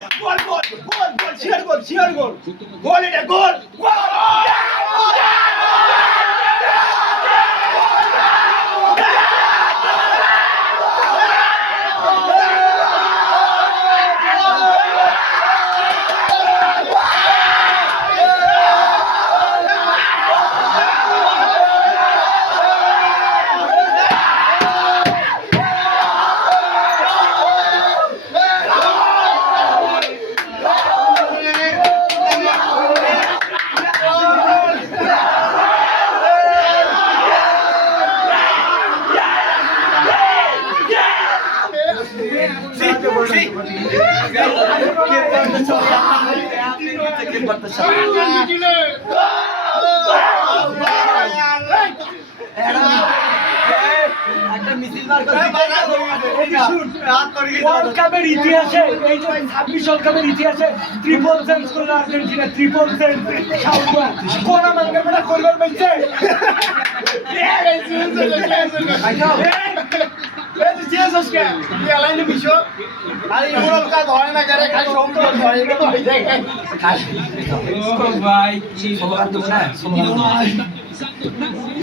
গোল গোল গোল গোল sure গোল গোল এটা গোল ইতিহাসে এই যে 26 ওয়ার্ল্ড কাপের ইতিহাসে ট্রিপল চেঞ্জ করলো আর্জেন্টিনা ট্রিপল চেঞ্জ কোন আমাদের বেটা করবার পাইছে ভাই